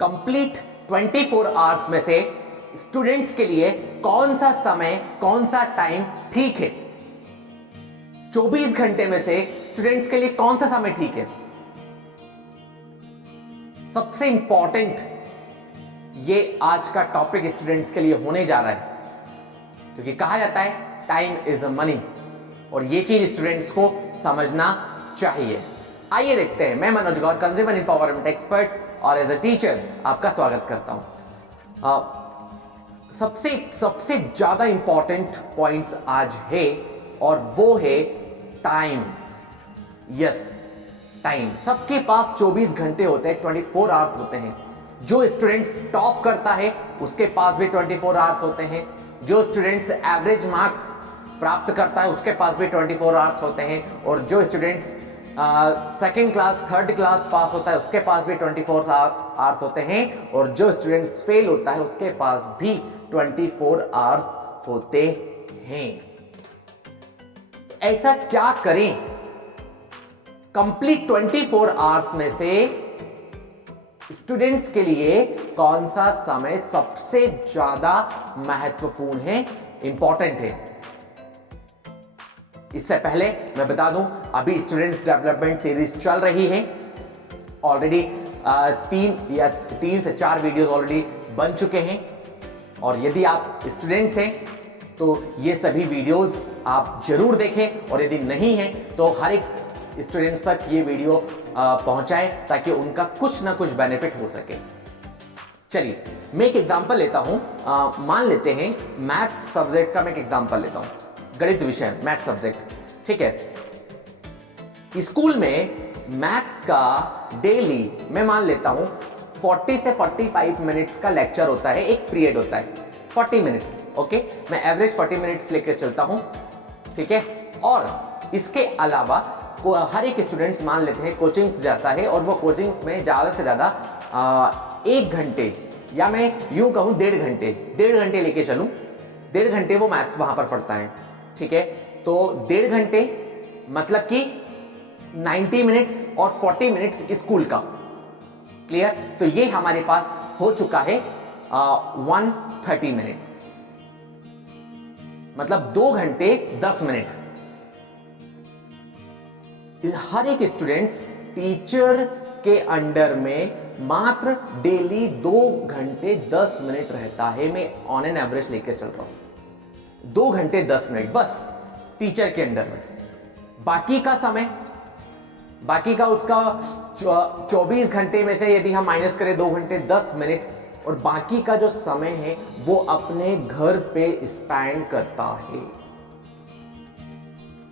Complete 24 hours में से students के लिए कौन सा समय, कौन सा टाइम ठीक है? 24 घंटे में से स्टूडेंट्स के लिए कौन सा समय ठीक है? सबसे इंपॉर्टेंट ये आज का टॉपिक स्टूडेंट्स के लिए होने जा रहा है, क्योंकि कहा जाता है टाइम इज अ मनी, और ये चीज स्टूडेंट्स को समझना चाहिए। आइए देखते हैं। मैं मनोज गौर, कंज्यूमर एम्पावरमेंट एक्सपर्ट और एज अ टीचर आपका स्वागत करता हूं। सबसे ज्यादा इंपॉर्टेंट पॉइंट्स आज है, और वो है टाइम। Yes, time. सबके पास 24 घंटे होते हैं, 24 आवर्स होते हैं। जो स्टूडेंट्स टॉप करता है उसके पास भी 24 आवर्स होते हैं। जो स्टूडेंट्स एवरेज मार्क्स प्राप्त करता है उसके पास भी 24 आवर्स होते हैं। और जो students second class, third class pass होता है उसके पास भी 24 आवर्स होते हैं। और जो स्टूडेंट्स फेल होता है उसके पास भी 24 आवर्स होते हैं। ऐसा क्या करें? कंप्लीट 24 आवर्स में से स्टूडेंट्स के लिए कौन सा समय सबसे ज्यादा महत्वपूर्ण है, इंपॉर्टेंट है? इससे पहले मैं बता दूं, अभी स्टूडेंट्स डेवलपमेंट सीरीज चल रही है। ऑलरेडी 3 से 4 वीडियोस ऑलरेडी बन चुके हैं, और यदि आप स्टूडेंट्स हैं तो ये सभी वीडियोस आप जरूर देखें, और यदि नहीं है तो हर एक स्टूडेंट्स तक ये वीडियो पहुंचाएं ताकि उनका कुछ ना कुछ बेनिफिट हो सके। चलिए मैं एक एग्जांपल लेता हूं। मान लेते हैं मैथ सब्जेक्ट का मैं एक एग्जांपल लेता हूं, गणित विषय मैथ सब्जेक्ट, ठीक है। स्कूल में मैथ्स का डेली मैं मान लेता हूं 40 से 45 मिनट्स का लेक्चर होता है, एक पीरियड होता है 40 मिनट्स। ओके, मैं एवरेज 40 मिनट्स लेकर चलता हूं, ठीक है। और इसके अलावा हर एक स्टूडेंट्स मान लेते हैं कोचिंग्स जाता है, और वो कोचिंग्स में ज्यादा से ज्यादा 1 घंटे, या मैं यूं कहूं 1.5 घंटे लेके चलूं, 1.5 घंटे वो मैथ्स वहां पर पढ़ता है, ठीक है। तो 1.5 घंटे मतलब कि 90 मिनट्स और 40 मिनट्स स्कूल का। क्लियर? तो ये हमारे पास हो चुका है 130 मिनट्स, मतलब 2 घंटे 10 मिनट। हर एक स्टूडेंट्स टीचर के अंडर में मात्र डेली 2 घंटे 10 मिनट रहता है। मैं ऑन एन एवरेज लेकर चल रहा हूं, 2 घंटे 10 मिनट बस टीचर के अंडर में। बाकी का समय, बाकी का उसका 24 घंटे में से यदि हम माइनस करें 2 घंटे 10 मिनट, और बाकी का जो समय है वो अपने घर पे स्पेंड करता है।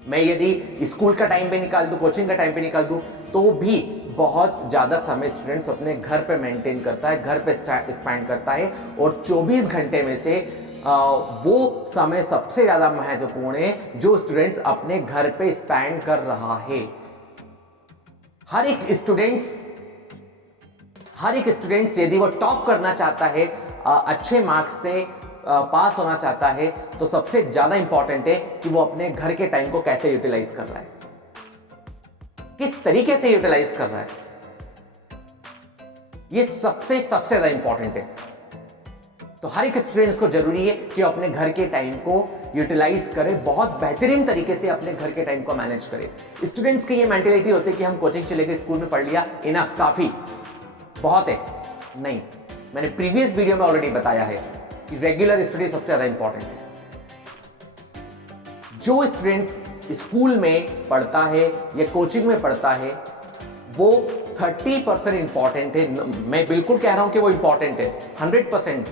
मैं यदि स्कूल का टाइम पे निकाल दूं, कोचिंग का टाइम पे निकाल दूं, तो भी बहुत ज्यादा समय स्टूडेंट्स अपने घर पे मेंटेन करता है, घर पे स्पेंड करता है। और 24 घंटे में से वो समय सबसे ज्यादा महत्वपूर्ण है जो स्टूडेंट्स अपने घर पे स्पेंड कर रहा है। हर एक स्टूडेंट्स यदि वो टॉप करना चाहता है, अच्छे मार्क्स से पास होना चाहता है, तो सबसे ज्यादा इंपॉर्टेंट है कि वो अपने घर के टाइम को कैसे यूटिलाइज कर रहा है, किस तरीके से यूटिलाइज कर रहा है। ये सबसे ज्यादा इंपॉर्टेंट है। तो हर एक स्टूडेंट्स को जरूरी है कि वो अपने घर के टाइम को यूटिलाइज करे, बहुत बेहतरीन तरीके से अपने घर के टाइम को मैनेज करे। स्टूडेंट्स की ये मेंटेलिटी होती है कि हम कोचिंग चले गए, स्कूल में पढ़ लिया, इनफ, काफी, बहुत है। नहीं, मैंने प्रीवियस वीडियो में ऑलरेडी बताया है कि रेगुलर स्टडी सबसे ज्यादा इंपॉर्टेंट है। जो स्टूडेंट स्कूल में पढ़ता है या कोचिंग में पढ़ता है वो 30% इंपॉर्टेंट है। मैं बिल्कुल कह रहा हूं कि वो इंपॉर्टेंट है, 100%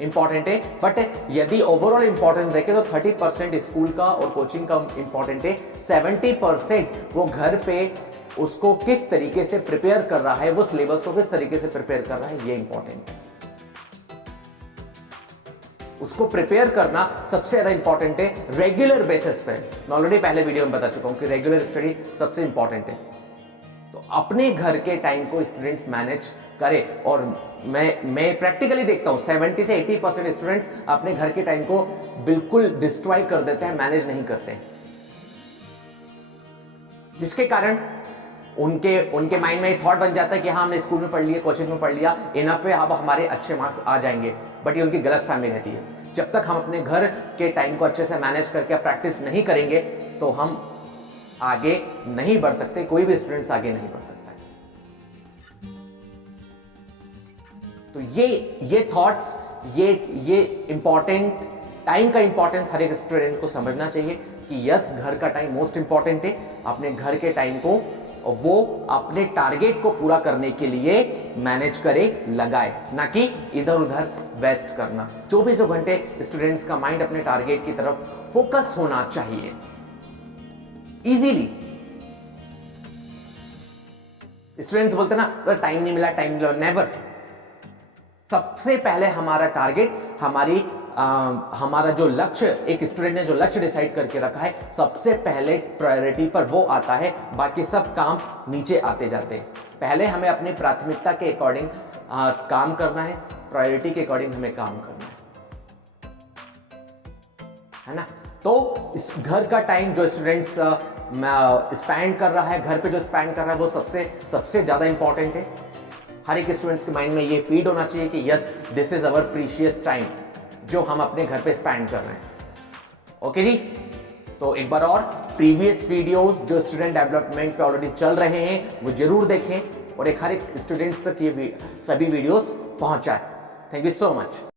इंपॉर्टेंट है। बट यदि ओवरऑल इंपॉर्टेंस देखें तो 30% स्कूल का और कोचिंग का इंपॉर्टेंट है। 70% वो घर पे उसको किस तरीके से प्रिपेयर कर रहा है, वो सिलेबस को किस तरीके से प्रिपेयर कर रहा है, ये इंपॉर्टेंट है। उसको प्रिपेयर करना सबसे ज्यादा इंपॉर्टेंट है रेगुलर बेसिस पे। मैं ऑलरेडी पहले वीडियो में बता चुका हूं कि रेगुलर स्टडी सबसे इंपॉर्टेंट है। तो अपने घर के टाइम को स्टूडेंट्स मैनेज करें, और मैं प्रैक्टिकली देखता हूं 70 से 80% स्टूडेंट्स अपने घर के टाइम को बिल्कुल डिस्ट्रॉय कर देते हैं, मैनेज नहीं करते हैं, जिसके कारण उनके माइंड में थॉट बन जाता है कि हाँ हमने स्कूल में पढ़ लिया, कोचिंग में पढ़ लिया, इनफ है, अब हमारे अच्छे मार्क्स आ जाएंगे। बट ये उनकी गलत फहमी रहती है। जब तक हम अपने घर के टाइम को अच्छे से मैनेज करके प्रैक्टिस नहीं करेंगे तो हम आगे नहीं बढ़ सकते, कोई भी स्टूडेंट्स आगे नहीं बढ़ सकता है। तो ये थॉट्स, ये इंपॉर्टेंट, टाइम का इंपॉर्टेंस हर एक स्टूडेंट को समझना चाहिए कि यस, घर का टाइम मोस्ट इंपॉर्टेंट है। अपने घर के टाइम को वो अपने टारगेट को पूरा करने के लिए मैनेज करे, लगाए, ना कि इधर उधर वेस्ट करना। 24 घंटे स्टूडेंट्स का माइंड अपने टारगेट की तरफ फोकस होना चाहिए इजीली। स्टूडेंट्स बोलते ना सर टाइम नहीं मिला, टाइम मिला, नेवर। सबसे पहले हमारा टारगेट, हमारा जो लक्ष्य, एक स्टूडेंट ने जो लक्ष्य डिसाइड करके रखा है, सबसे पहले प्रायोरिटी पर वो आता है, बाकी सब काम नीचे आते जाते हैं। पहले हमें अपनी प्राथमिकता के अकॉर्डिंग काम करना है, प्रायोरिटी के अकॉर्डिंग हमें काम करना है ना। तो इस घर का टाइम जो स्टूडेंट्स स्पेंड कर रहा है, घर पे जो स्पेंड कर रहा है, वो सबसे ज्यादा इंपॉर्टेंट है। हर एक स्टूडेंट्स के माइंड में ये फीड होना चाहिए कि yes, this is our precious time जो हम अपने घर पे स्पेंड कर रहे हैं। ओके जी, तो एक बार और प्रीवियस वीडियोस जो स्टूडेंट डेवलपमेंट पे ऑलरेडी चल रहे हैं वो जरूर देखें और हर एक स्टूडेंट्स तक ये सभी वीडियोस पहुंचाएं। Thank you so much.